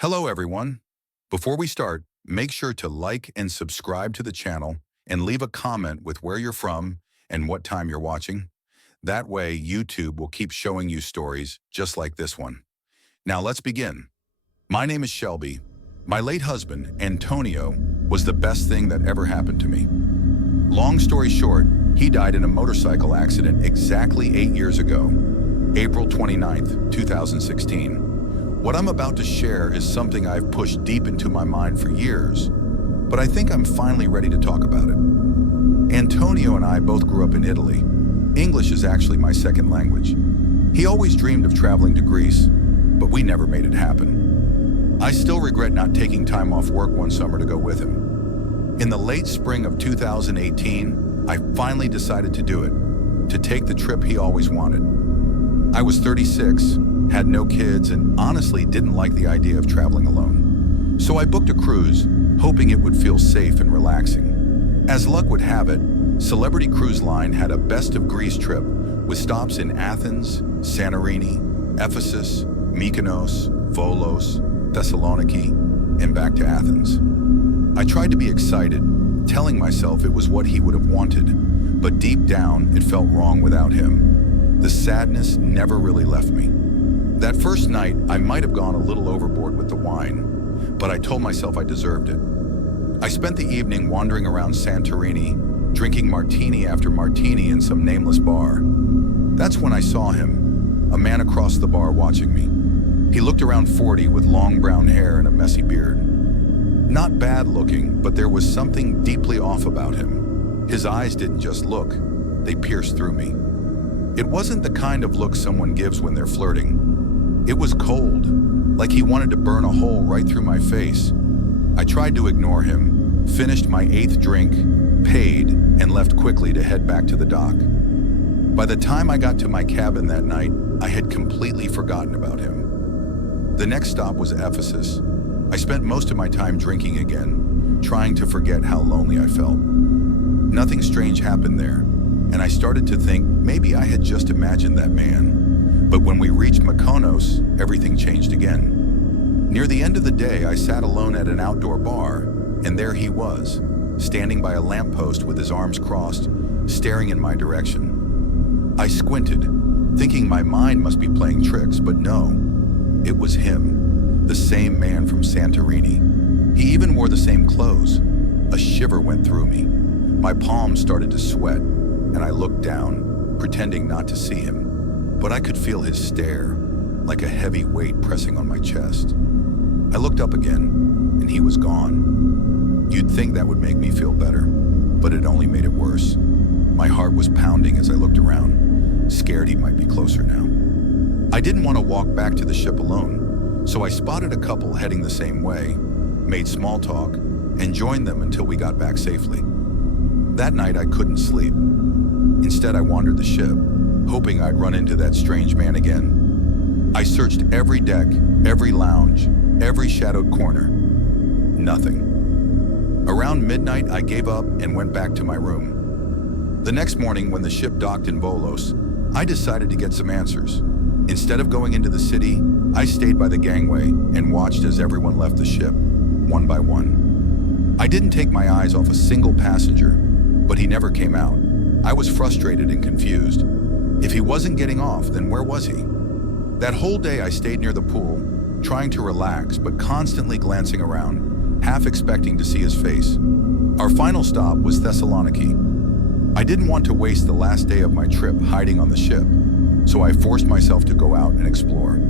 Hello everyone. Before we start, make sure to like and subscribe to the channel and leave a comment with where you're from and what time you're watching. That way, YouTube will keep showing you stories just like this one. Now let's begin. My name is Shelby. My late husband, Antonio, was the best thing that ever happened to me. Long story short, he died in a motorcycle accident exactly 8 years ago, April 29th, 2016. What I'm about to share is something I've pushed deep into my mind for years, but I think I'm finally ready to talk about it. Antonio and I both grew up in Italy. English is actually my second language. He always dreamed of traveling to Greece, but we never made it happen. I still regret not taking time off work one summer to go with him. In the late spring of 2018, I finally decided to do it, to take the trip he always wanted. I was 36, had no kids, and honestly didn't like the idea of traveling alone. So I booked a cruise, hoping it would feel safe and relaxing. As luck would have it, Celebrity Cruise Line had a best of Greece trip with stops in Athens, Santorini, Ephesus, Mykonos, Volos, Thessaloniki, and back to Athens. I tried to be excited, telling myself it was what he would have wanted, but deep down it felt wrong without him. The sadness never really left me. That first night, I might have gone a little overboard with the wine, but I told myself I deserved it. I spent the evening wandering around Santorini, drinking martini after martini in some nameless bar. That's when I saw him, a man across the bar watching me. He looked around 40 with long brown hair and a messy beard. Not bad looking, but there was something deeply off about him. His eyes didn't just look, they pierced through me. It wasn't the kind of look someone gives when they're flirting. It was cold, like he wanted to burn a hole right through my face. I tried to ignore him, finished my 8th drink, paid, and left quickly to head back to the dock. By the time I got to my cabin that night, I had completely forgotten about him. The next stop was Ephesus. I spent most of my time drinking again, trying to forget how lonely I felt. Nothing strange happened there, and I started to think maybe I had just imagined that man. But when we reached Mykonos, everything changed again. Near the end of the day, I sat alone at an outdoor bar, and there he was, standing by a lamppost with his arms crossed, staring in my direction. I squinted, thinking my mind must be playing tricks, but no, it was him, the same man from Santorini. He even wore the same clothes. A shiver went through me. My palms started to sweat, and I looked down, pretending not to see him. But I could feel his stare, like a heavy weight pressing on my chest. I looked up again, and he was gone. You'd think that would make me feel better, but it only made it worse. My heart was pounding as I looked around, scared he might be closer now. I didn't want to walk back to the ship alone, so I spotted a couple heading the same way, made small talk, and joined them until we got back safely. That night I couldn't sleep. Instead, I wandered the ship, hoping I'd run into that strange man again. I searched every deck, every lounge, every shadowed corner. Nothing. Around midnight, I gave up and went back to my room. The next morning, when the ship docked in Volos, I decided to get some answers. Instead of going into the city, I stayed by the gangway and watched as everyone left the ship, one by one. I didn't take my eyes off a single passenger, but he never came out. I was frustrated and confused. If he wasn't getting off, then where was he? That whole day I stayed near the pool, trying to relax but constantly glancing around, half expecting to see his face. Our final stop was Thessaloniki. I didn't want to waste the last day of my trip hiding on the ship, so I forced myself to go out and explore.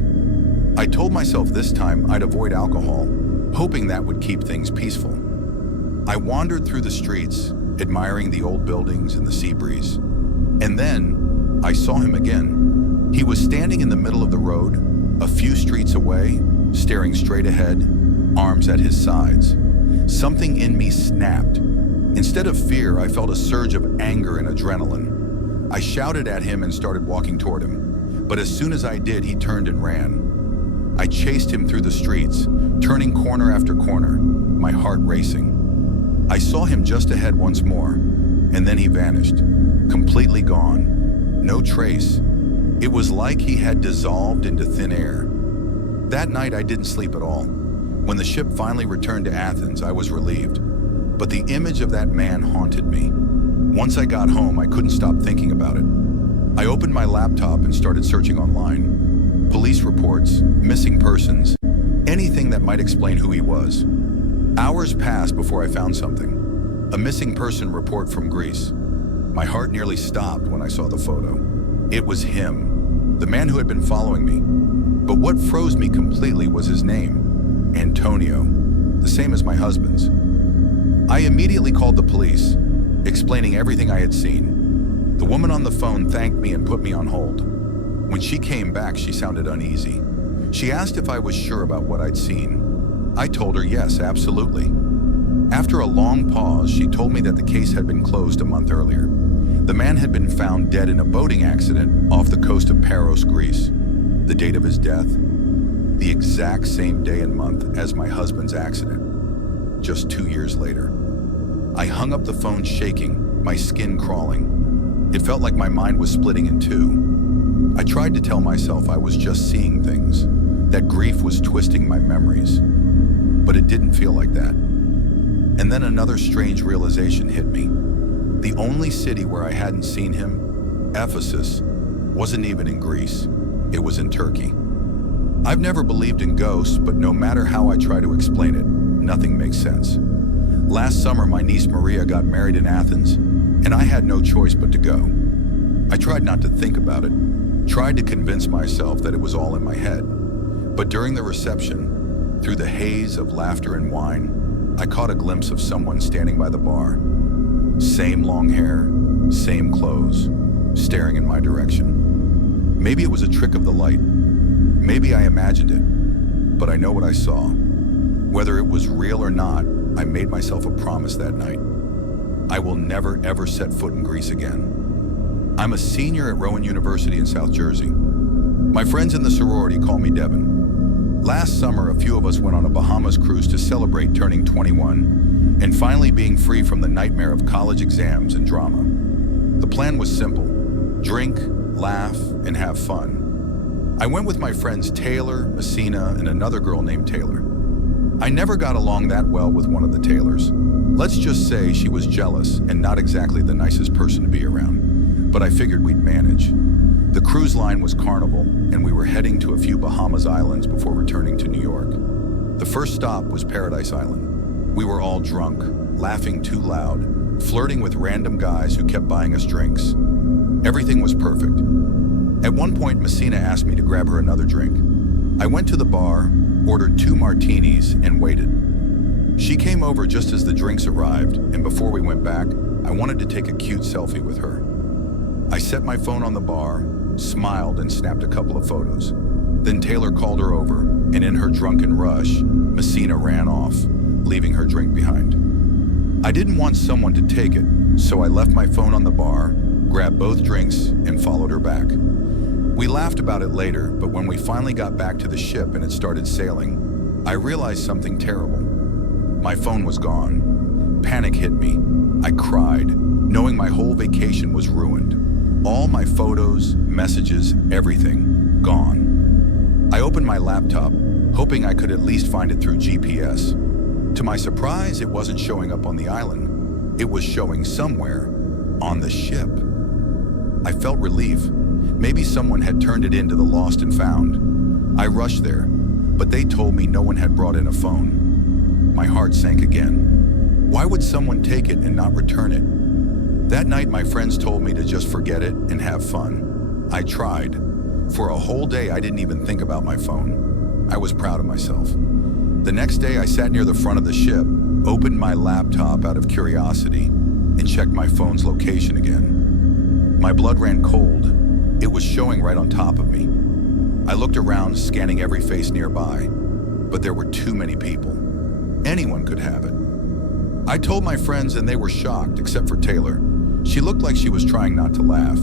I told myself this time I'd avoid alcohol, hoping that would keep things peaceful. I wandered through the streets, admiring the old buildings and the sea breeze. And then, I saw him again. He was standing in the middle of the road, a few streets away, staring straight ahead, arms at his sides. Something in me snapped. Instead of fear, I felt a surge of anger and adrenaline. I shouted at him and started walking toward him. But as soon as I did, he turned and ran. I chased him through the streets, turning corner after corner, my heart racing. I saw him just ahead once more, and then he vanished, completely gone. No trace. It was like he had dissolved into thin air. That night I didn't sleep at all. When the ship finally returned to Athens, I was relieved. But the image of that man haunted me. Once I got home, I couldn't stop thinking about it. I opened my laptop and started searching online. Police reports, missing persons, anything that might explain who he was. Hours passed before I found something. A missing person report from Greece. My heart nearly stopped when I saw the photo. It was him, the man who had been following me. But what froze me completely was his name, Antonio, the same as my husband's. I immediately called the police, explaining everything I had seen. The woman on the phone thanked me and put me on hold. When she came back, she sounded uneasy. She asked if I was sure about what I'd seen. I told her yes, absolutely. After a long pause, she told me that the case had been closed a month earlier. The man had been found dead in a boating accident off the coast of Paros, Greece. The date of his death? The exact same day and month as my husband's accident, just 2 years later. I hung up the phone shaking, my skin crawling. It felt like my mind was splitting in two. I tried to tell myself I was just seeing things, that grief was twisting my memories. But it didn't feel like that. And then another strange realization hit me. The only city where I hadn't seen him, Ephesus, wasn't even in Greece. It was in Turkey. I've never believed in ghosts, but no matter how I try to explain it, nothing makes sense. Last summer, my niece Maria got married in Athens, and I had no choice but to go. I tried not to think about it, tried to convince myself that it was all in my head. But during the reception, through the haze of laughter and wine, I caught a glimpse of someone standing by the bar. Same long hair, same clothes, staring in my direction. Maybe it was a trick of the light. Maybe I imagined it, but I know what I saw. Whether it was real or not, I made myself a promise that night. I will never ever set foot in Greece again. I'm a senior at Rowan University in South Jersey. My friends in the sorority call me Devin. Last summer, a few of us went on a Bahamas cruise to celebrate turning 21 and finally being free from the nightmare of college exams and drama. The plan was simple: drink, laugh, and have fun. I went with my friends Taylor, Messina, and another girl named Taylor. I never got along that well with one of the Taylors. Let's just say she was jealous and not exactly the nicest person to be around, but I figured we'd manage. The cruise line was Carnival, and we were heading to a few Bahamas islands before returning to New York. The first stop was Paradise Island. We were all drunk, laughing too loud, flirting with random guys who kept buying us drinks. Everything was perfect. At one point, Messina asked me to grab her another drink. I went to the bar, ordered 2 martinis, and waited. She came over just as the drinks arrived, and before we went back, I wanted to take a cute selfie with her. I set my phone on the bar, smiled, and snapped a couple of photos. Then Taylor called her over, and in her drunken rush, Messina ran off, leaving her drink behind. I didn't want someone to take it, so I left my phone on the bar, grabbed both drinks, and followed her back. We laughed about it later, but when we finally got back to the ship and it started sailing, I realized something terrible. My phone was gone. Panic hit me. I cried, knowing my whole vacation was ruined. All my photos, messages, everything, gone. I opened my laptop, hoping I could at least find it through GPS. To my surprise, it wasn't showing up on the island. It was showing somewhere on the ship. I felt relief. Maybe someone had turned it into the lost and found. I rushed there, but they told me no one had brought in a phone. My heart sank again. Why would someone take it and not return it? That night, my friends told me to just forget it and have fun. I tried. For a whole day, I didn't even think about my phone. I was proud of myself. The next day, I sat near the front of the ship, opened my laptop out of curiosity, and checked my phone's location again. My blood ran cold. It was showing right on top of me. I looked around, scanning every face nearby, but there were too many people. Anyone could have it. I told my friends and they were shocked, except for Taylor. She looked like she was trying not to laugh.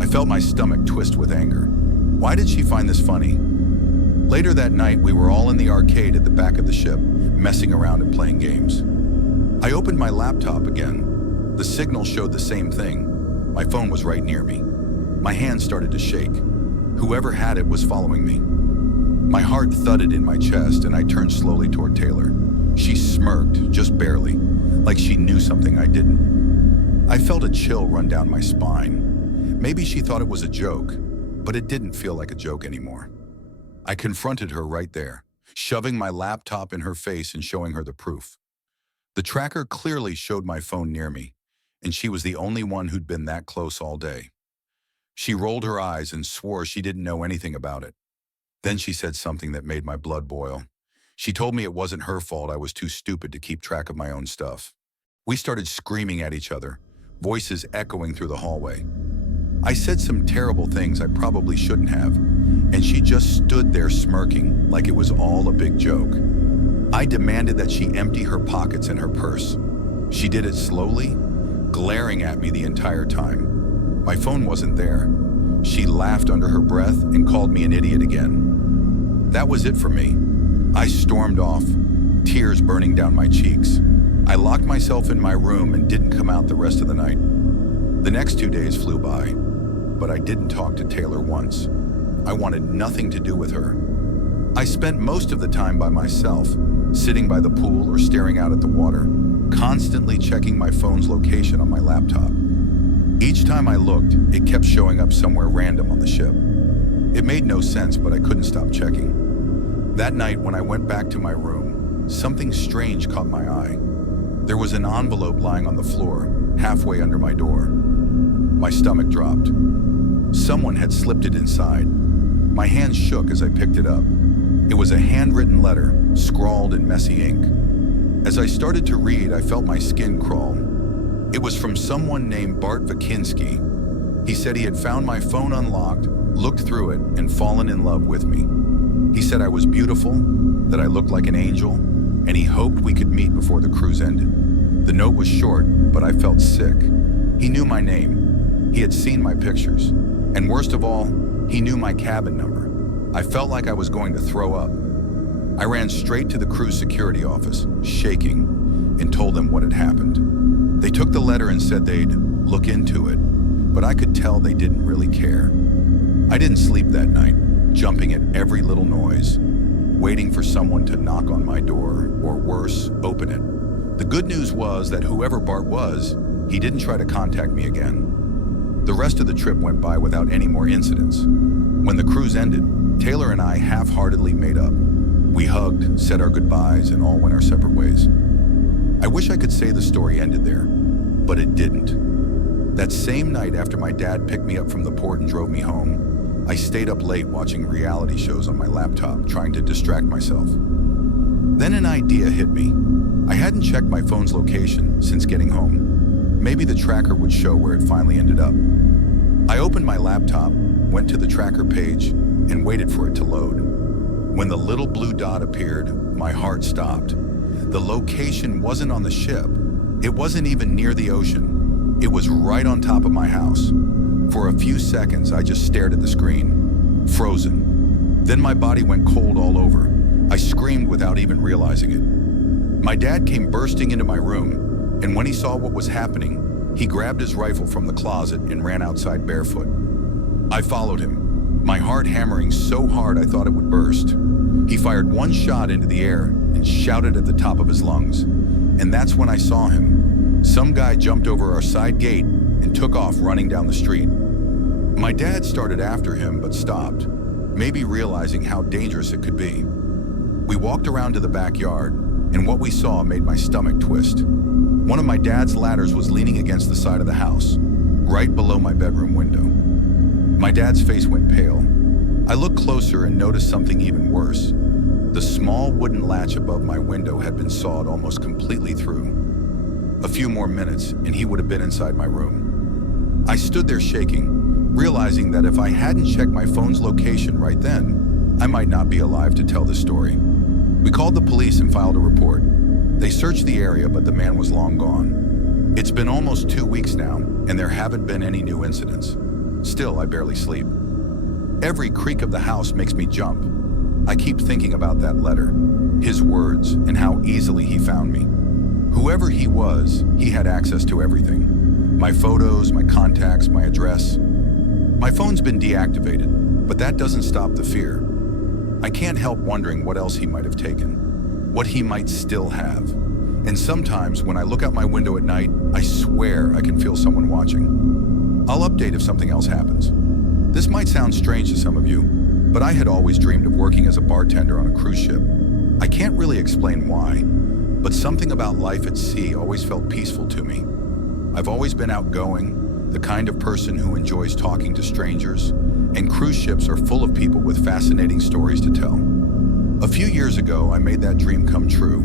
I felt my stomach twist with anger. Why did she find this funny? Later that night, we were all in the arcade at the back of the ship, messing around and playing games. I opened my laptop again. The signal showed the same thing. My phone was right near me. My hands started to shake. Whoever had it was following me. My heart thudded in my chest and I turned slowly toward Taylor. She smirked, just barely, like she knew something I didn't. I felt a chill run down my spine. Maybe she thought it was a joke, but it didn't feel like a joke anymore. I confronted her right there, shoving my laptop in her face and showing her the proof. The tracker clearly showed my phone near me, and she was the only one who'd been that close all day. She rolled her eyes and swore she didn't know anything about it. Then she said something that made my blood boil. She told me it wasn't her fault I was too stupid to keep track of my own stuff. We started screaming at each other, voices echoing through the hallway. I said some terrible things I probably shouldn't have, and she just stood there smirking like it was all a big joke. I demanded that she empty her pockets and her purse. She did it slowly, glaring at me the entire time. My phone wasn't there. She laughed under her breath and called me an idiot again. That was it for me. I stormed off, tears burning down my cheeks. I locked myself in my room and didn't come out the rest of the night. The next 2 days flew by, but I didn't talk to Taylor once. I wanted nothing to do with her. I spent most of the time by myself, sitting by the pool or staring out at the water, constantly checking my phone's location on my laptop. Each time I looked, it kept showing up somewhere random on the ship. It made no sense, but I couldn't stop checking. That night, when I went back to my room, something strange caught my eye. There was an envelope lying on the floor, halfway under my door. My stomach dropped. Someone had slipped it inside. My hands shook as I picked it up. It was a handwritten letter, scrawled in messy ink. As I started to read, I felt my skin crawl. It was from someone named Bart Vakinski. He said he had found my phone unlocked, looked through it, and fallen in love with me. He said I was beautiful, that I looked like an angel, and he hoped we could meet before the cruise ended. The note was short, but I felt sick. He knew my name. He had seen my pictures. And worst of all, he knew my cabin number. I felt like I was going to throw up. I ran straight to the cruise security office, shaking, and told them what had happened. They took the letter and said they'd look into it, but I could tell they didn't really care. I didn't sleep that night, jumping at every little noise, waiting for someone to knock on my door, or worse, open it. The good news was that whoever Bart was, he didn't try to contact me again. The rest of the trip went by without any more incidents. When the cruise ended, Taylor and I half-heartedly made up. We hugged, said our goodbyes, and all went our separate ways. I wish I could say the story ended there, but it didn't. That same night after my dad picked me up from the port and drove me home, I stayed up late watching reality shows on my laptop, trying to distract myself. Then an idea hit me. I hadn't checked my phone's location since getting home. Maybe the tracker would show where it finally ended up. I opened my laptop, went to the tracker page, and waited for it to load. When the little blue dot appeared, my heart stopped. The location wasn't on the ship. It wasn't even near the ocean. It was right on top of my house. For a few seconds, I just stared at the screen, frozen. Then my body went cold all over. I screamed without even realizing it. My dad came bursting into my room, and when he saw what was happening, he grabbed his rifle from the closet and ran outside barefoot. I followed him, my heart hammering so hard I thought it would burst. He fired one shot into the air and shouted at the top of his lungs. And that's when I saw him. Some guy jumped over our side gate and took off running down the street. My dad started after him but stopped, maybe realizing how dangerous it could be. We walked around to the backyard, and what we saw made my stomach twist. One of my dad's ladders was leaning against the side of the house, right below my bedroom window. My dad's face went pale. I looked closer and noticed something even worse. The small wooden latch above my window had been sawed almost completely through. A few more minutes, and he would have been inside my room. I stood there shaking, realizing that if I hadn't checked my phone's location right then, I might not be alive to tell this story. We called the police and filed a report. They searched the area, but the man was long gone. It's been almost 2 weeks now, and there haven't been any new incidents. Still, I barely sleep. Every creak of the house makes me jump. I keep thinking about that letter, his words, and how easily he found me. Whoever he was, he had access to everything. My photos, my contacts, my address. My phone's been deactivated, but that doesn't stop the fear. I can't help wondering what else he might have taken, what he might still have. And sometimes when I look out my window at night, I swear I can feel someone watching. I'll update if something else happens. This might sound strange to some of you, but I had always dreamed of working as a bartender on a cruise ship. I can't really explain why, but something about life at sea always felt peaceful to me. I've always been outgoing, the kind of person who enjoys talking to strangers, and cruise ships are full of people with fascinating stories to tell. A few years ago, I made that dream come true.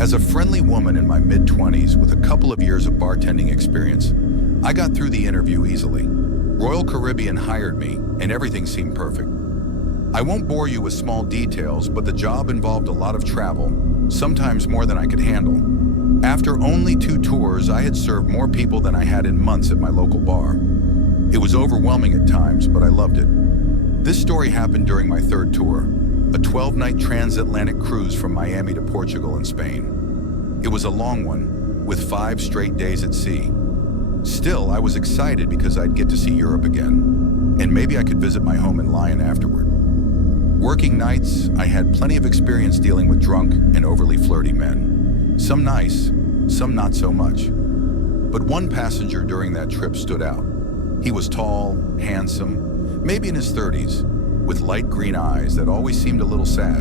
As a friendly woman in my mid-20s with a couple of years of bartending experience, I got through the interview easily. Royal Caribbean hired me, and everything seemed perfect. I won't bore you with small details, but the job involved a lot of travel, sometimes more than I could handle. After only 2 tours, I had served more people than I had in months at my local bar. It was overwhelming at times, but I loved it. This story happened during my 3rd tour, a 12-night transatlantic cruise from Miami to Portugal and Spain. It was a long one, with 5 straight days at sea. Still, I was excited because I'd get to see Europe again, and maybe I could visit my home in Lyon afterward. Working nights, I had plenty of experience dealing with drunk and overly flirty men. Some nice, some not so much. But one passenger during that trip stood out. He was tall, handsome, maybe in his 30s, with light green eyes that always seemed a little sad.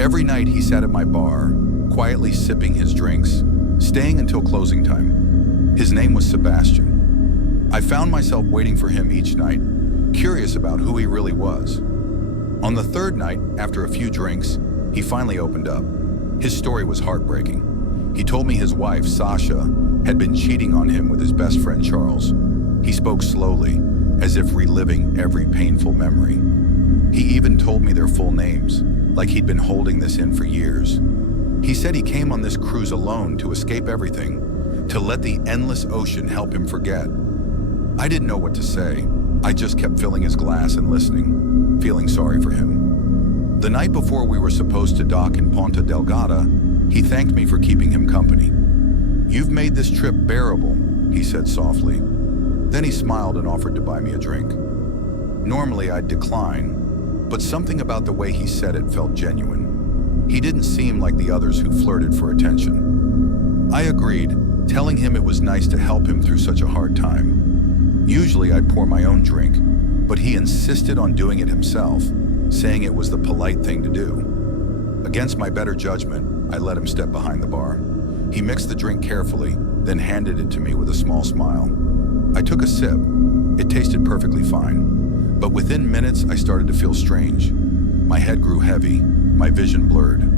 Every night he sat at my bar, quietly sipping his drinks, staying until closing time. His name was Sebastian. I found myself waiting for him each night, curious about who he really was. On the 3rd night, after a few drinks, he finally opened up. His story was heartbreaking. He told me his wife, Sasha, had been cheating on him with his best friend, Charles. He spoke slowly, as if reliving every painful memory. He even told me their full names, like he'd been holding this in for years. He said he came on this cruise alone to escape everything, to let the endless ocean help him forget. I didn't know what to say. I just kept filling his glass and listening, feeling sorry for him. The night before we were supposed to dock in Ponta Delgada, he thanked me for keeping him company. "You've made this trip bearable," he said softly. Then he smiled and offered to buy me a drink. Normally I'd decline, but something about the way he said it felt genuine. He didn't seem like the others who flirted for attention. I agreed, telling him it was nice to help him through such a hard time. Usually I'd pour my own drink, but he insisted on doing it himself, saying it was the polite thing to do. Against my better judgment, I let him step behind the bar. He mixed the drink carefully, then handed it to me with a small smile. I took a sip. It tasted perfectly fine, but within minutes I started to feel strange. My head grew heavy, my vision blurred.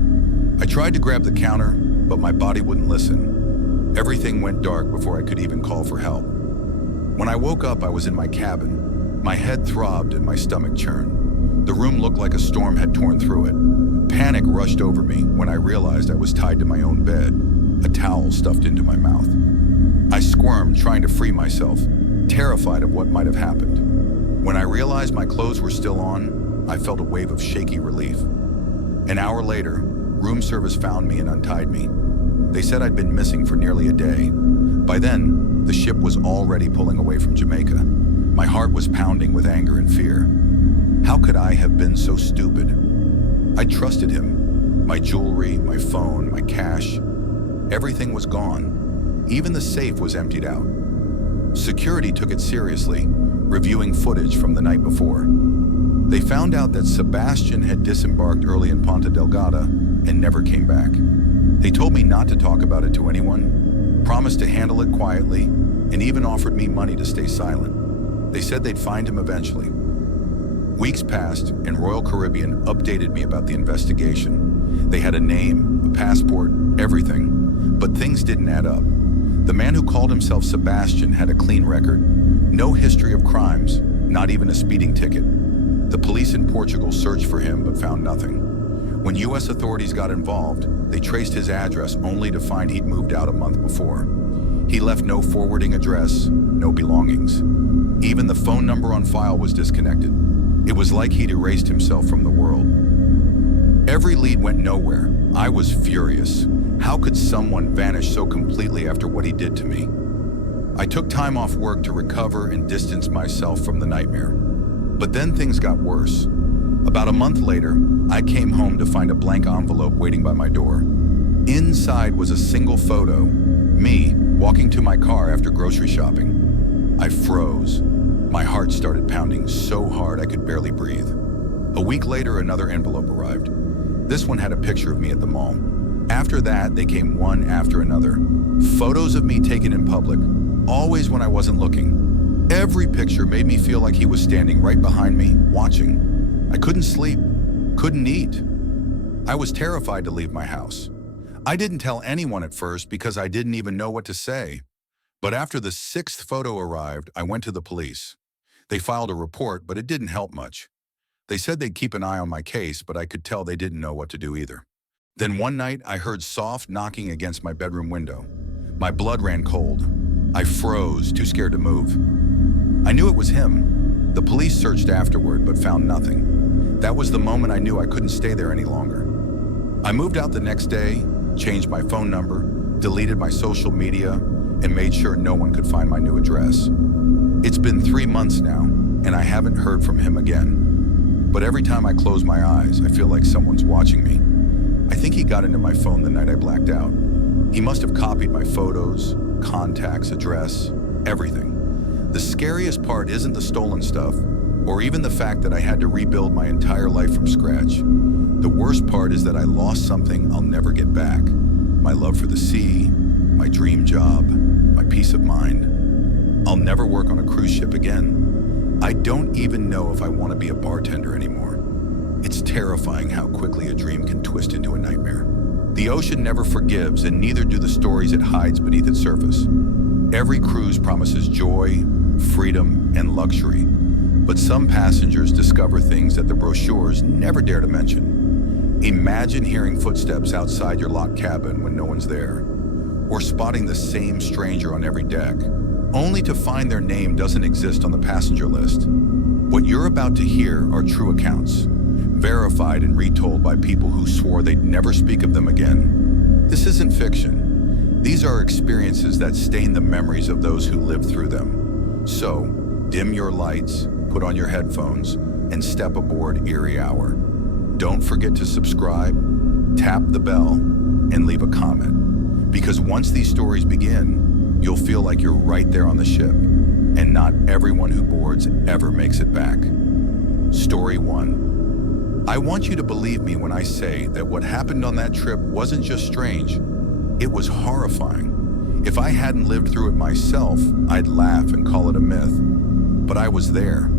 I tried to grab the counter, but my body wouldn't listen. Everything went dark before I could even call for help. When I woke up, I was in my cabin. My head throbbed and my stomach churned. The room looked like a storm had torn through it. Panic rushed over me when I realized I was tied to my own bed, a towel stuffed into my mouth. I squirmed, trying to free myself, terrified of what might have happened. When I realized my clothes were still on, I felt a wave of shaky relief. An hour later, room service found me and untied me. They said I'd been missing for nearly a day. By then, the ship was already pulling away from Jamaica. My heart was pounding with anger and fear. How could I have been so stupid? I trusted him. My jewelry, my phone, my cash, everything was gone. Even the safe was emptied out. Security took it seriously, reviewing footage from the night before. They found out that Sebastian had disembarked early in Ponta Delgada and never came back. They told me not to talk about it to anyone, promised to handle it quietly, and even offered me money to stay silent. They said they'd find him eventually. Weeks passed, and Royal Caribbean updated me about the investigation. They had a name, a passport, everything, but things didn't add up. The man who called himself Sebastian had a clean record, no history of crimes, not even a speeding ticket. The police in Portugal searched for him but found nothing. When U.S. authorities got involved, they traced his address only to find he'd moved out a month before. He left no forwarding address, no belongings. Even the phone number on file was disconnected. It was like he'd erased himself from the world. Every lead went nowhere. I was furious. How could someone vanish so completely after what he did to me? I took time off work to recover and distance myself from the nightmare. But then things got worse. About a month later, I came home to find a blank envelope waiting by my door. Inside was a single photo, me walking to my car after grocery shopping. I froze. My heart started pounding so hard I could barely breathe. A week later, another envelope arrived. This one had a picture of me at the mall. After that, they came one after another. Photos of me taken in public, always when I wasn't looking. Every picture made me feel like he was standing right behind me, watching. I couldn't sleep, couldn't eat. I was terrified to leave my house. I didn't tell anyone at first because I didn't even know what to say. But after the 6th photo arrived, I went to the police. They filed a report, but it didn't help much. They said they'd keep an eye on my case, but I could tell they didn't know what to do either. Then one night, I heard soft knocking against my bedroom window. My blood ran cold. I froze, too scared to move. I knew it was him. The police searched afterward, but found nothing. That was the moment I knew I couldn't stay there any longer. I moved out the next day, changed my phone number, deleted my social media, and made sure no one could find my new address. It's been 3 months now, and I haven't heard from him again. But every time I close my eyes, I feel like someone's watching me. I think he got into my phone the night I blacked out. He must have copied my photos, contacts, address, everything. The scariest part isn't the stolen stuff, or even the fact that I had to rebuild my entire life from scratch. The worst part is that I lost something I'll never get back. My love for the sea, my dream job, my peace of mind. I'll never work on a cruise ship again. I don't even know if I want to be a bartender anymore. It's terrifying how quickly a dream can twist into a nightmare. The ocean never forgives, and neither do the stories it hides beneath its surface. Every cruise promises joy, freedom, and luxury. But some passengers discover things that the brochures never dare to mention. Imagine hearing footsteps outside your locked cabin when no one's there, or spotting the same stranger on every deck, only to find their name doesn't exist on the passenger list. What you're about to hear are true accounts, verified and retold by people who swore they'd never speak of them again. This isn't fiction. These are experiences that stain the memories of those who lived through them. So, dim your lights, put on your headphones, and step aboard Eerie Hour. Don't forget to subscribe, tap the bell, and leave a comment. Because once these stories begin, you'll feel like you're right there on the ship, and not everyone who boards ever makes it back. Story 1. I want you to believe me when I say that what happened on that trip wasn't just strange, it was horrifying. If I hadn't lived through it myself, I'd laugh and call it a myth. But I was there.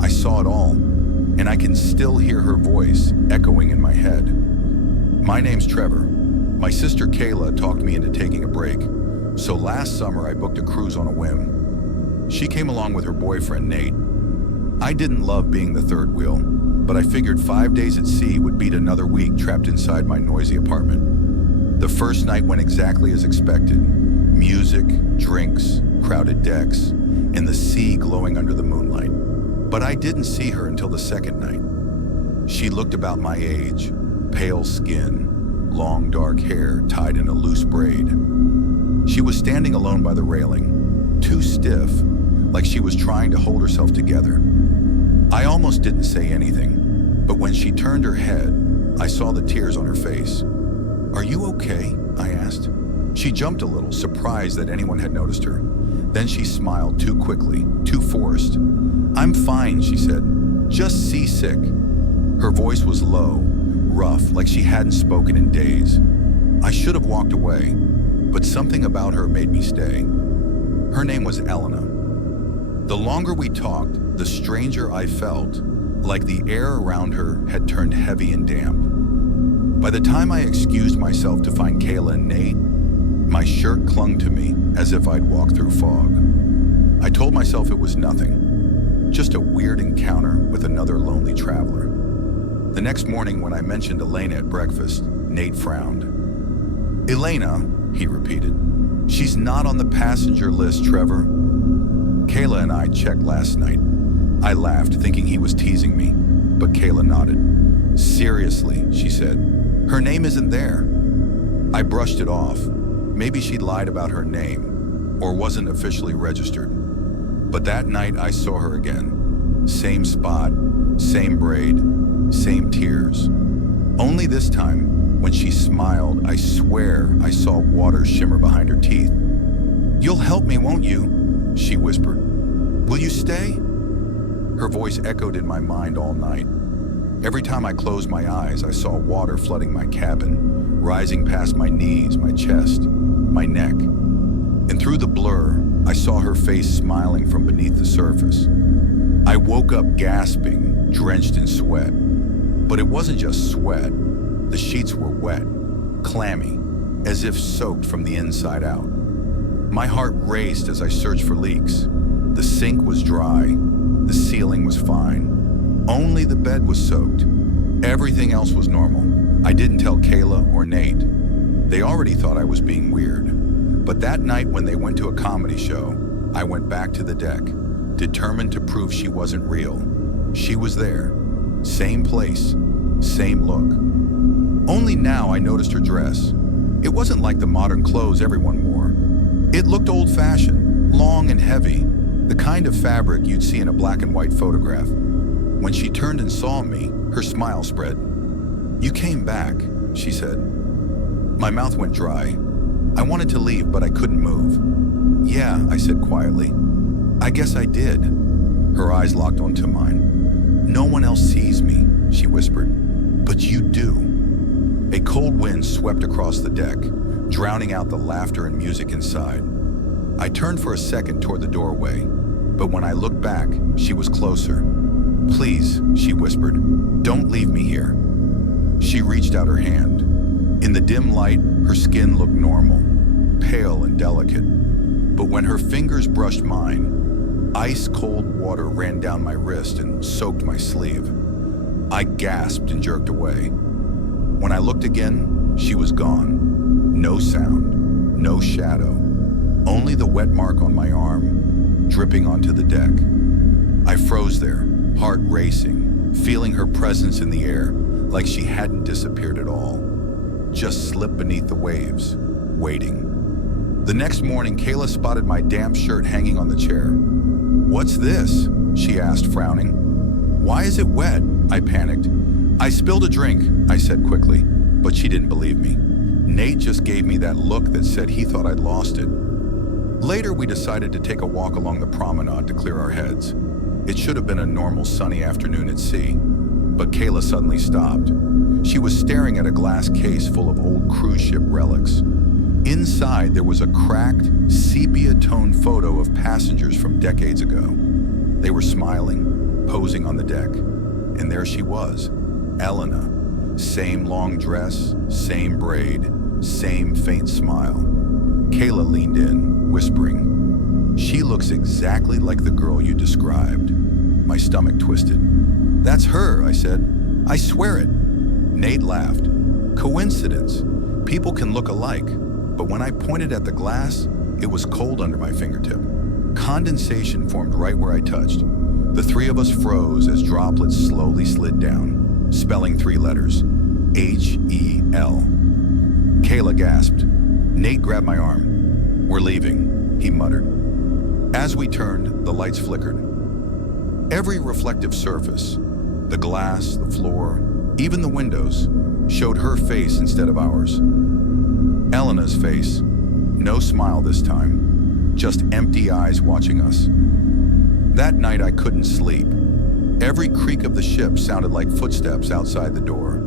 I saw it all, and I can still hear her voice echoing in my head. My name's Trevor. My sister Kayla talked me into taking a break, so last summer I booked a cruise on a whim. She came along with her boyfriend, Nate. I didn't love being the third wheel, but I figured 5 days at sea would beat another week trapped inside my noisy apartment. The first night went exactly as expected. Music, drinks, crowded decks, and the sea glowing under the moonlight. But I didn't see her until the second night. She looked about my age, pale skin, long dark hair tied in a loose braid. She was standing alone by the railing, too stiff, like she was trying to hold herself together. I almost didn't say anything, but when she turned her head, I saw the tears on her face. "Are you okay?" I asked. She jumped a little, surprised that anyone had noticed her. Then she smiled too quickly, too forced. "I'm fine," she said. "Just seasick." Her voice was low, rough, like she hadn't spoken in days. I should have walked away, but something about her made me stay. Her name was Elena. The longer we talked, the stranger I felt, like the air around her had turned heavy and damp. By the time I excused myself to find Kayla and Nate, my shirt clung to me as if I'd walked through fog. I told myself it was nothing, just a weird encounter with another lonely traveler. The next morning when I mentioned Elena at breakfast, Nate frowned. "Elena," he repeated. "She's not on the passenger list, Trevor." Kayla and I checked last night. I laughed, thinking he was teasing me, but Kayla nodded. "Seriously," she said, "her name isn't there." I brushed it off. Maybe she lied about her name, or wasn't officially registered. But that night I saw her again. Same spot, same braid, same tears. Only this time, when she smiled, I swear I saw water shimmer behind her teeth. "You'll help me, won't you?" she whispered. "Will you stay?" Her voice echoed in my mind all night. Every time I closed my eyes, I saw water flooding my cabin, rising past my knees, my chest, my neck. And through the blur, I saw her face smiling from beneath the surface. I woke up gasping, drenched in sweat. But it wasn't just sweat. The sheets were wet, clammy, as if soaked from the inside out. My heart raced as I searched for leaks. The sink was dry. The ceiling was fine. Only the bed was soaked. Everything else was normal. I didn't tell Kayla or Nate. They already thought I was being weird. But that night when they went to a comedy show, I went back to the deck, determined to prove she wasn't real. She was there. Same place, same look. Only now I noticed her dress. It wasn't like the modern clothes everyone wore. It looked old-fashioned, long and heavy, the kind of fabric you'd see in a black and white photograph. When she turned and saw me, her smile spread. "You came back," she said. My mouth went dry. I wanted to leave, but I couldn't move. "Yeah," I said quietly. "I guess I did." Her eyes locked onto mine. "No one else sees me," she whispered. "But you do." A cold wind swept across the deck, drowning out the laughter and music inside. I turned for a second toward the doorway, but when I looked back, she was closer. "Please," she whispered, "don't leave me here." She reached out her hand. In the dim light, her skin looked normal, pale and delicate. But when her fingers brushed mine, ice-cold water ran down my wrist and soaked my sleeve. I gasped and jerked away. When I looked again, she was gone. No sound, no shadow, only the wet mark on my arm, dripping onto the deck. I froze there, heart racing, feeling her presence in the air, like she hadn't disappeared at all. Just slipped beneath the waves, waiting. The next morning, Kayla spotted my damp shirt hanging on the chair. "What's this?" she asked, frowning. "Why is it wet?" I panicked. "I spilled a drink," I said quickly, but she didn't believe me. Nate just gave me that look that said he thought I'd lost it. Later, we decided to take a walk along the promenade to clear our heads. It should have been a normal sunny afternoon at sea, but Kayla suddenly stopped. She was staring at a glass case full of old cruise ship relics. Inside, there was a cracked, sepia-toned photo of passengers from decades ago. They were smiling, posing on the deck. And there she was, Elena. Same long dress, same braid, same faint smile. Kayla leaned in, whispering, "She looks exactly like the girl you described." My stomach twisted. "That's her," I said. "I swear it." Nate laughed. "Coincidence. People can look alike." But when I pointed at the glass, it was cold under my fingertip. Condensation formed right where I touched. The three of us froze as droplets slowly slid down, spelling three letters, H-E-L. Kayla gasped. Nate grabbed my arm. "We're leaving," he muttered. As we turned, the lights flickered. Every reflective surface, the glass, the floor, even the windows, showed her face instead of ours. Elena's face. No smile this time, just empty eyes watching us. That night I couldn't sleep. Every creak of the ship sounded like footsteps outside the door.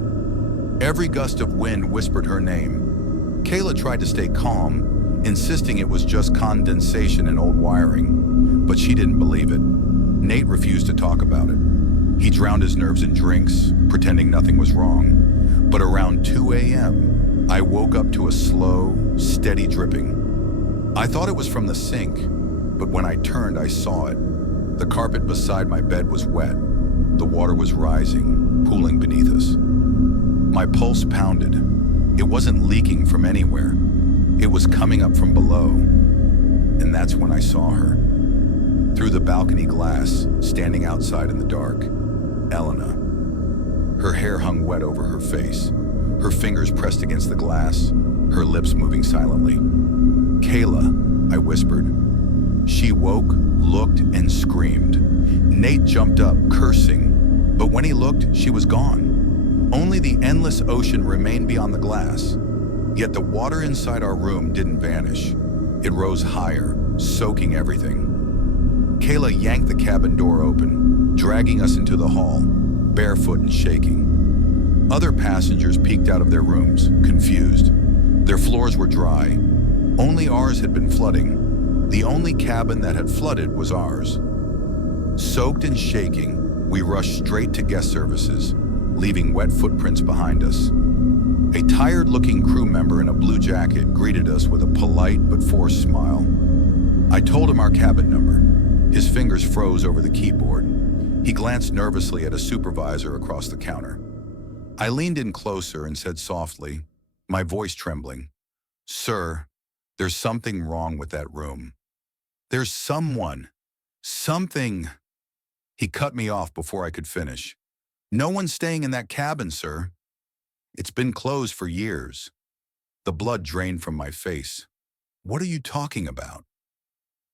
Every gust of wind whispered her name. Kayla tried to stay calm, insisting it was just condensation and old wiring, but she didn't believe it. Nate refused to talk about it. He drowned his nerves in drinks, pretending nothing was wrong. But around 2 a.m., I woke up to a slow, steady dripping. I thought it was from the sink, but when I turned, I saw it. The carpet beside my bed was wet. The water was rising, pooling beneath us. My pulse pounded. It wasn't leaking from anywhere. It was coming up from below. And that's when I saw her. Through the balcony glass, standing outside in the dark, Elena. Her hair hung wet over her face. Her fingers pressed against the glass, her lips moving silently. "Kayla," I whispered. She woke, looked, and screamed. Nate jumped up, cursing. But when he looked, she was gone. Only the endless ocean remained beyond the glass. Yet the water inside our room didn't vanish. It rose higher, soaking everything. Kayla yanked the cabin door open, dragging us into the hall, barefoot and shaking. Other passengers peeked out of their rooms, confused. Their floors were dry. Only ours had been flooding. The only cabin that had flooded was ours. Soaked and shaking, we rushed straight to guest services, leaving wet footprints behind us. A tired-looking crew member in a blue jacket greeted us with a polite but forced smile. I told him our cabin number. His fingers froze over the keyboard. He glanced nervously at a supervisor across the counter. I leaned in closer and said softly, my voice trembling, "Sir, there's something wrong with that room. There's something." He cut me off before I could finish. "No one's staying in that cabin, sir. It's been closed for years." The blood drained from my face. "What are you talking about?"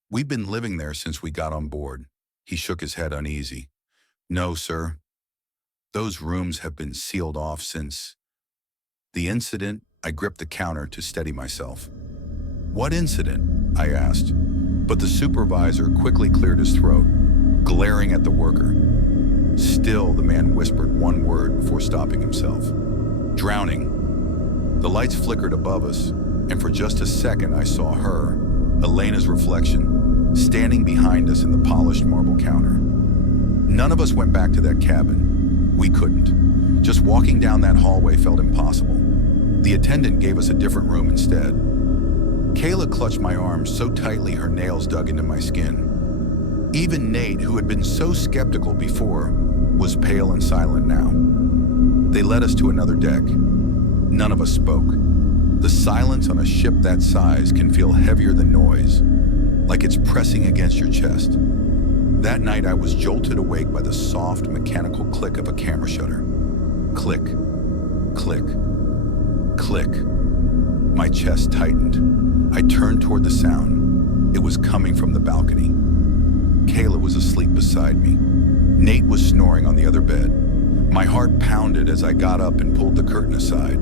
"We've been living there since we got on board." He shook his head uneasy. "No, sir. Those rooms have been sealed off since the incident." I gripped the counter to steady myself. "What incident?" I asked, but the supervisor quickly cleared his throat, glaring at the worker. Still, the man whispered one word before stopping himself. "Drowning." The lights flickered above us, and for just a second I saw her, Elena's reflection, standing behind us in the polished marble counter. None of us went back to that cabin. We couldn't. Just walking down that hallway felt impossible. The attendant gave us a different room instead. Kayla clutched my arm so tightly her nails dug into my skin. Even Nate, who had been so skeptical before, was pale and silent now. They led us to another deck. None of us spoke. The silence on a ship that size can feel heavier than noise, like it's pressing against your chest. That night I was jolted awake by the soft, mechanical click of a camera shutter. Click, click, click. My chest tightened. I turned toward the sound. It was coming from the balcony. Kayla was asleep beside me. Nate was snoring on the other bed. My heart pounded as I got up and pulled the curtain aside.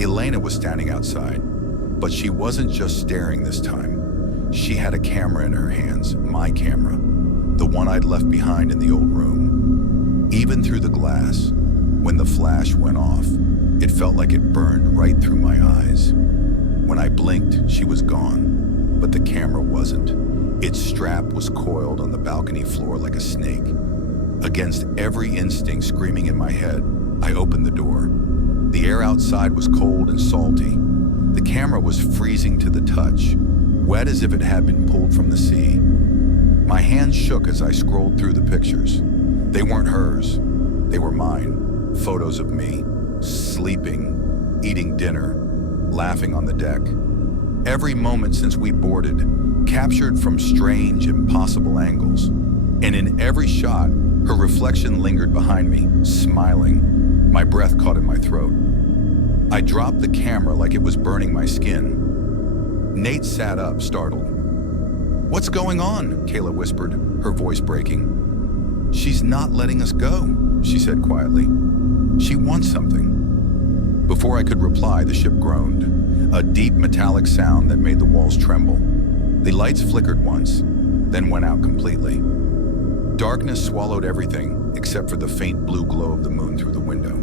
Elena was standing outside, but she wasn't just staring this time. She had a camera in her hands, my camera, the one I'd left behind in the old room. Even through the glass, when the flash went off, it felt like it burned right through my eyes. When I blinked, she was gone, but the camera wasn't. Its strap was coiled on the balcony floor like a snake. Against every instinct screaming in my head, I opened the door. The air outside was cold and salty. The camera was freezing to the touch, wet as if it had been pulled from the sea. My hands shook as I scrolled through the pictures. They weren't hers. They were mine. Photos of me, sleeping, eating dinner, laughing on the deck. Every moment since we boarded, captured from strange, impossible angles. And in every shot, her reflection lingered behind me, smiling. My breath caught in my throat. I dropped the camera like it was burning my skin. Nate sat up, startled. "What's going on?" Kayla whispered, her voice breaking. "She's not letting us go," she said quietly. "She wants something." Before I could reply, the ship groaned, a deep metallic sound that made the walls tremble. The lights flickered once, then went out completely. Darkness swallowed everything except for the faint blue glow of the moon through the window.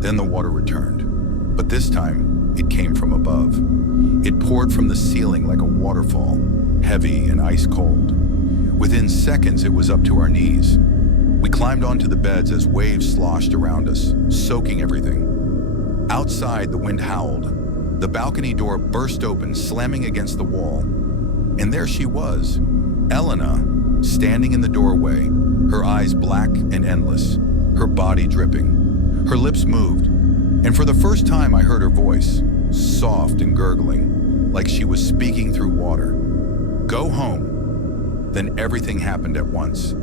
Then the water returned, but this time it came from above. It poured from the ceiling like a waterfall, heavy and ice cold. Within seconds, it was up to our knees. We climbed onto the beds as waves sloshed around us, soaking everything. Outside, the wind howled. The balcony door burst open, slamming against the wall. And there she was, Elena, standing in the doorway, her eyes black and endless, her body dripping. Her lips moved, and for the first time I heard her voice, soft and gurgling, like she was speaking through water. "Go home." Then everything happened at once.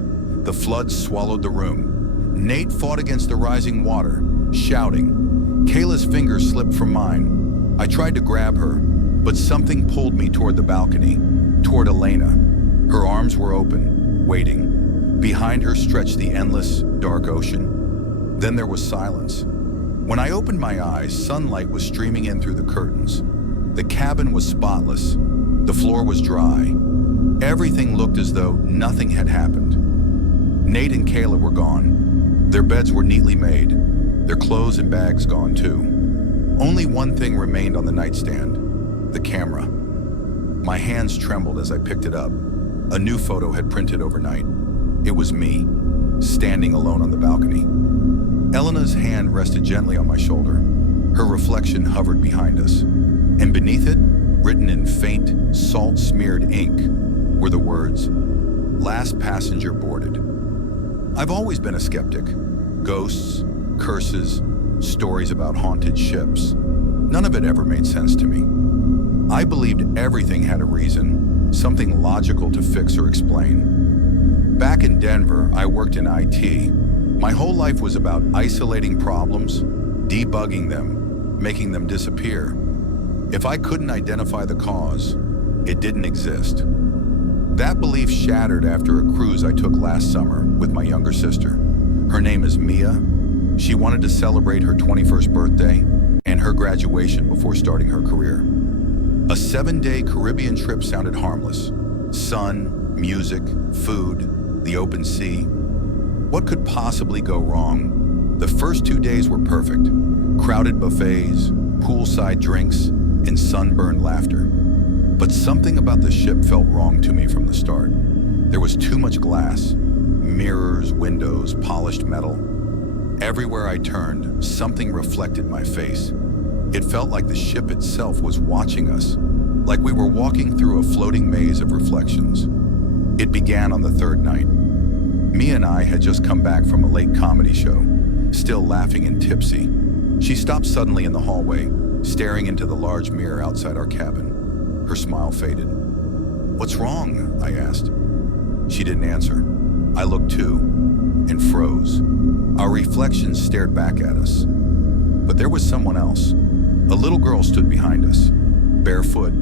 The flood swallowed the room. Nate fought against the rising water, shouting. Kayla's fingers slipped from mine. I tried to grab her, but something pulled me toward the balcony, toward Elena. Her arms were open, waiting. Behind her stretched the endless, dark ocean. Then there was silence. When I opened my eyes, sunlight was streaming in through the curtains. The cabin was spotless. The floor was dry. Everything looked as though nothing had happened. Nate and Kayla were gone. Their beds were neatly made. Their clothes and bags gone too. Only one thing remained on the nightstand: the camera. My hands trembled as I picked it up. A new photo had printed overnight. It was me, standing alone on the balcony. Elena's hand rested gently on my shoulder. Her reflection hovered behind us. And beneath it, written in faint, salt-smeared ink, were the words, "Last passenger boarded." I've always been a skeptic. Ghosts, curses, stories about haunted ships. None of it ever made sense to me. I believed everything had a reason, something logical to fix or explain. Back in Denver, I worked in IT. My whole life was about isolating problems, debugging them, making them disappear. If I couldn't identify the cause, it didn't exist. That belief shattered after a cruise I took last summer with my younger sister. Her name is Mia. She wanted to celebrate her 21st birthday and her graduation before starting her career. A 7-day Caribbean trip sounded harmless. Sun, music, food, the open sea. What could possibly go wrong? The first 2 days were perfect. Crowded buffets, poolside drinks, and sunburned laughter. But something about the ship felt wrong to me from the start. There was too much glass, mirrors, windows, polished metal. Everywhere I turned, something reflected my face. It felt like the ship itself was watching us, like we were walking through a floating maze of reflections. It began on the third night. Mia and I had just come back from a late comedy show, still laughing and tipsy. She stopped suddenly in the hallway, staring into the large mirror outside our cabin. Her smile faded. "What's wrong?" I asked. She didn't answer. I looked too, and froze. Our reflections stared back at us. But there was someone else. A little girl stood behind us, barefoot,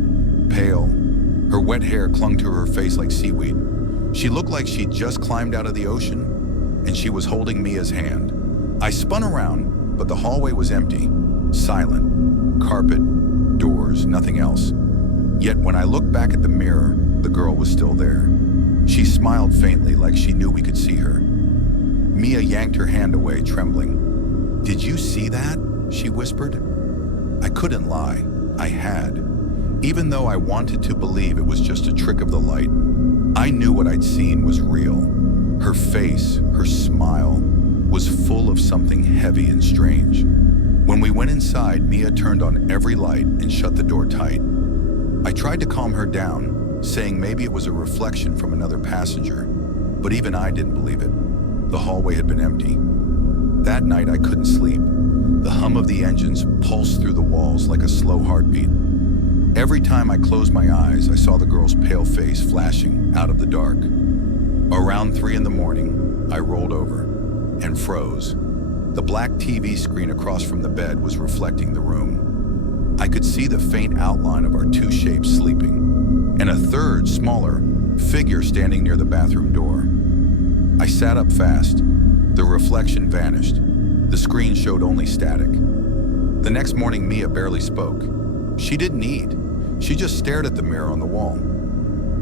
pale. Her wet hair clung to her face like seaweed. She looked like she'd just climbed out of the ocean, and she was holding Mia's hand. I spun around, but the hallway was empty, silent. Carpet, doors, nothing else. Yet when I looked back at the mirror, the girl was still there. She smiled faintly like she knew we could see her. Mia yanked her hand away, trembling. "Did you see that?" she whispered. I couldn't lie. I had. Even though I wanted to believe it was just a trick of the light, I knew what I'd seen was real. Her face, her smile, was full of something heavy and strange. When we went inside, Mia turned on every light and shut the door tight. I tried to calm her down, saying maybe it was a reflection from another passenger, but even I didn't believe it. The hallway had been empty. That night I couldn't sleep. The hum of the engines pulsed through the walls like a slow heartbeat. Every time I closed my eyes, I saw the girl's pale face flashing out of the dark. Around 3 in the morning, I rolled over and froze. The black TV screen across from the bed was reflecting the room. I could see the faint outline of our two shapes sleeping, and a third, smaller, figure standing near the bathroom door. I sat up fast. The reflection vanished. The screen showed only static. The next morning, Mia barely spoke. She didn't eat. She just stared at the mirror on the wall.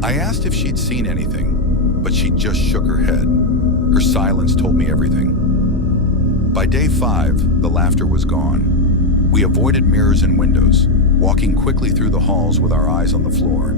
I asked if she'd seen anything, but she just shook her head. Her silence told me everything. By day 5, the laughter was gone. We avoided mirrors and windows, walking quickly through the halls with our eyes on the floor.